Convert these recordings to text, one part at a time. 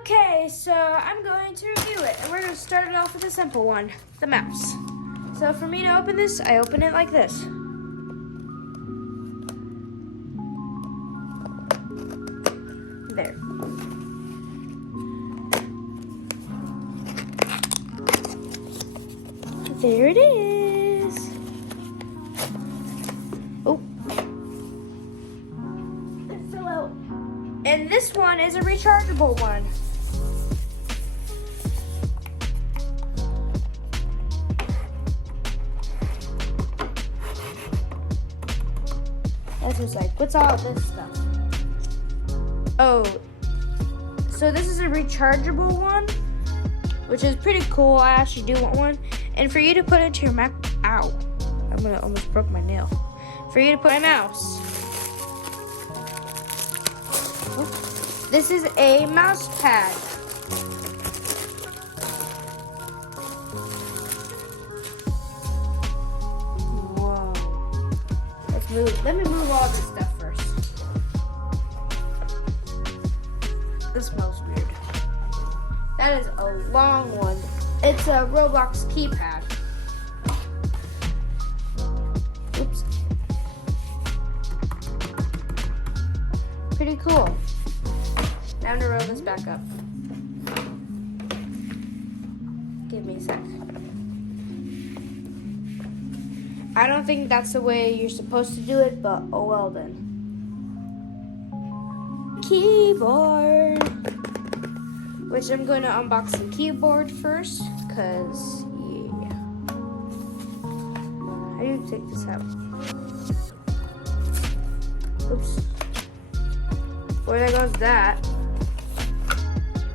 Okay, so I'm going to review it, and we're going to start it off with a simple one, the mouse. So for me to open this, I open it like this. There. There it is. Oh. It fell out. And this one is a rechargeable one. That's just like, what's all this stuff? Oh, so this is a rechargeable one, which is pretty cool. I actually do want one. And for you to put into your Mac, ow, I'm gonna almost broke my nail. For you to put a mouse. This is a mouse pad. Whoa. Let's move. Let me move all this stuff first. This smells weird. That is a long one. It's a Roblox keypad. Oops. Pretty cool. Now I'm gonna roll this back up. Give me a sec. I don't think that's the way you're supposed to do it, but oh well then. Keyboard. Which I'm going to unbox the keyboard first, because, yeah. How do you take this out? Oops. Where there goes that.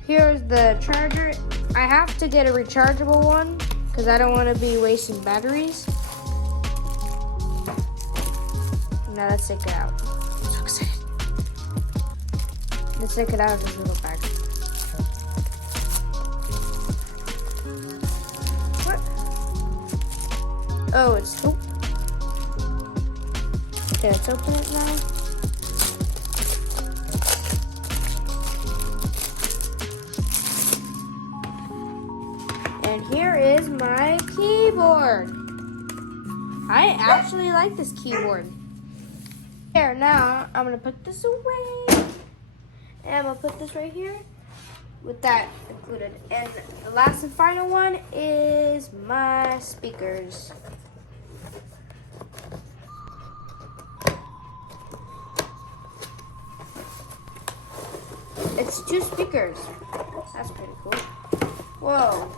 Here's the charger. I have to get a rechargeable one, because I don't want to be wasting batteries. Now let's take it out. I'm so excited. Let's take it out of this little bag. Oh, it's okay, let's open it now. And here is my keyboard. I actually like this keyboard. Here, now I'm gonna put this away. And I'm gonna put this right here with that included. And the last and final one is my speakers. It's 2 speakers. That's pretty cool. Whoa.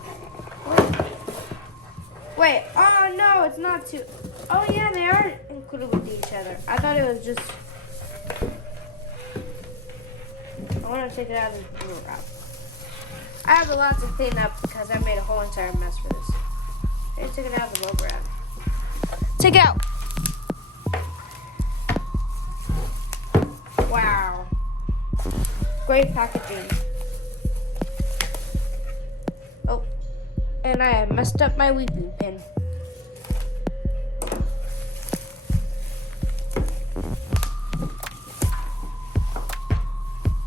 Wait. Oh no, it's not 2. Oh yeah, they are included with each other. I thought it was just. I want to take it out of the blue wrap. I have a lot to clean up because I made a whole entire mess for this. I took it out of the bubble wrap. Take it out. Wow. Great packaging. Oh, and I have messed up my weeping pin.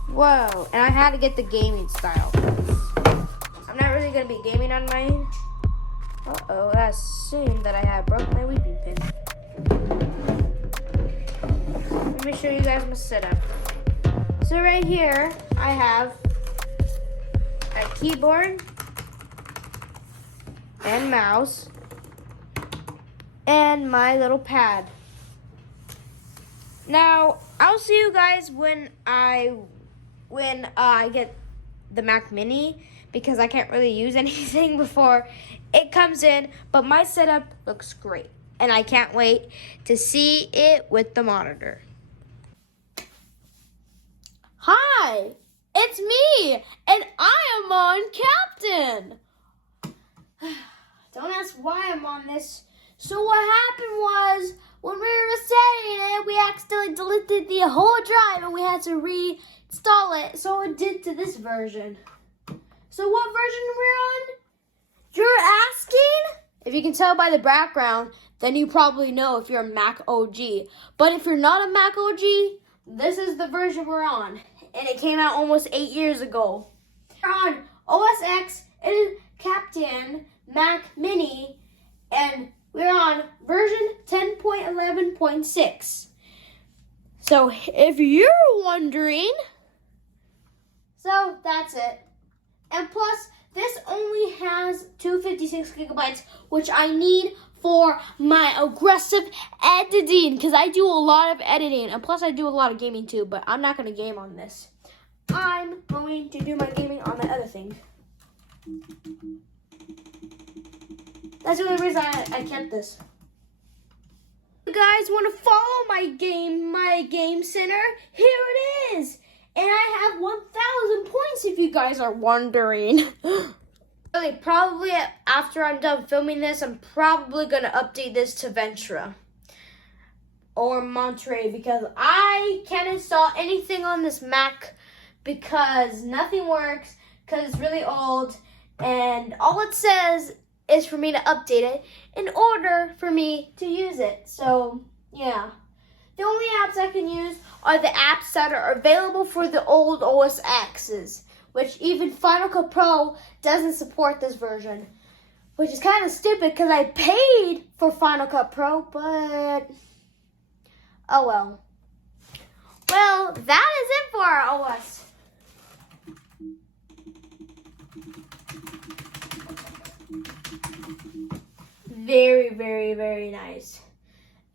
Whoa, and I had to get the gaming style. I'm not really going to be gaming on mine. Uh-oh, I assumed that I had broke my weeping pin. Let me show you guys my setup. So right here, I have a keyboard and mouse and my little pad. Now, I'll see you guys when I get the Macmini, because I can't really use anything before it comes in, but my setup looks great, and I can't wait to see it with the monitor. Hi, it's me, and I am on Captain. Don't ask why I'm on this. So what happened was, when we were setting it, we accidentally deleted the whole drive, and we had to reinstall it, so it did to this version. So what version we're on? You're asking? If you can tell by the background, then you probably know if you're a Mac OG. But if you're not a Mac OG, this is the version we're on. And it came out almost 8 years ago. We're on OS X and Captain Macmini, and we're on version 10.11.6. So if you're wondering, so that's it. And plus, this only has 256 gigabytes, which I need for my aggressive editing, because I do a lot of editing, and plus I do a lot of gaming too, but I'm not going to game on this. I'm going to do my gaming on my other thing. That's the only reason I kept this. If you guys want to follow my game center, here it is. And I have 1,000 points if you guys are wondering. Really, probably after I'm done filming this, I'm probably going to update this to Ventura or Monterey, because I can't install anything on this Mac because nothing works, because it's really old, and all it says is for me to update it in order for me to use it. So, yeah. The only apps I can use are the apps that are available for the old OS X's, which even Final Cut Pro doesn't support this version, which is kind of stupid because I paid for Final Cut Pro, but oh well. Well, that is it for our OS. Very, very, very nice.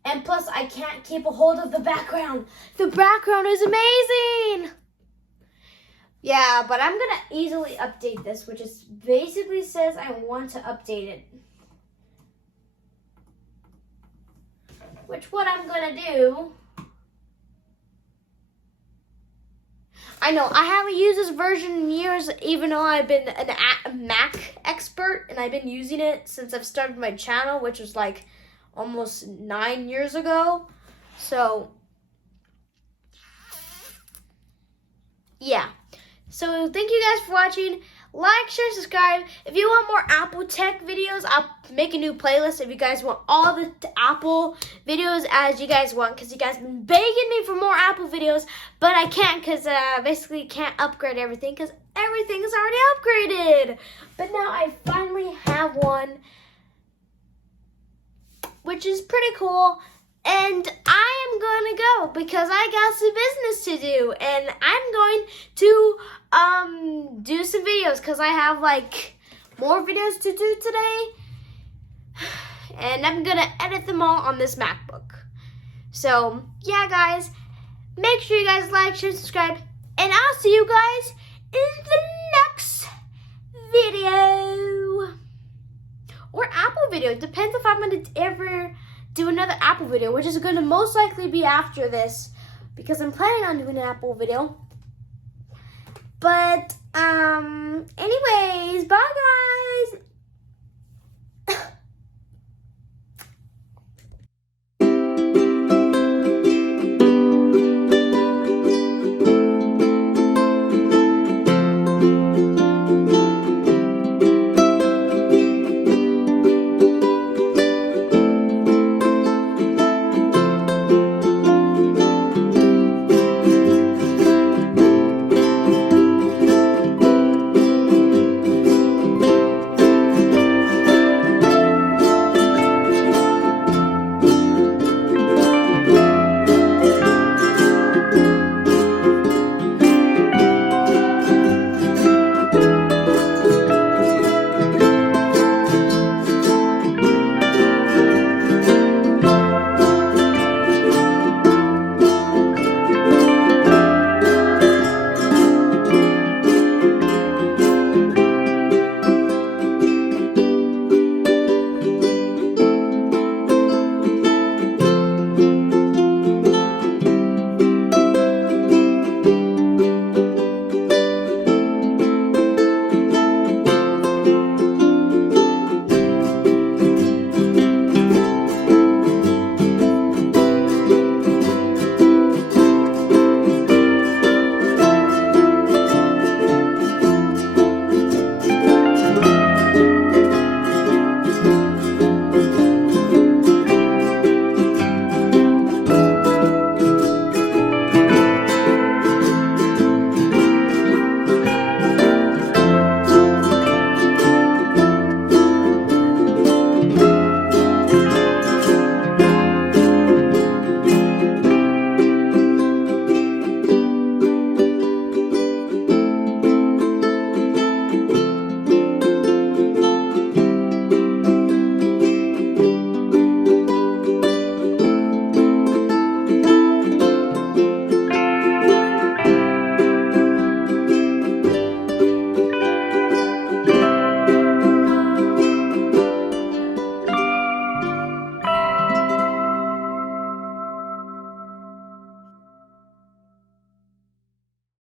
And plus, I can't keep a hold of the background. The background is amazing. Yeah, but I'm going to easily update this, which is basically says I want to update it. Which what I'm going to do. I know, I haven't used this version in years, even though I've been a Mac expert, and I've been using it since I've started my channel, which was like almost 9 years ago. So, yeah. So, thank you guys for watching. Like, share, subscribe. If you want more Apple tech videos, I'll make a new playlist if you guys want all the Apple videos as you guys want, because you guys have been begging me for more Apple videos, but I can't because basically can't upgrade everything because everything is already upgraded. But now I finally have one, which is pretty cool, and I am going to go because I got some business to do, and I'm going to do some videos because I have like more videos to do today, and I'm going to edit them all on this MacBook. So, yeah, guys, make sure you guys like, share, subscribe, and I'll see you guys in the next video. Or Apple video. It depends if I'm going to ever do another Apple video, which is going to most likely be after this, because I'm planning on doing an Apple video. But, anyways, bye guys!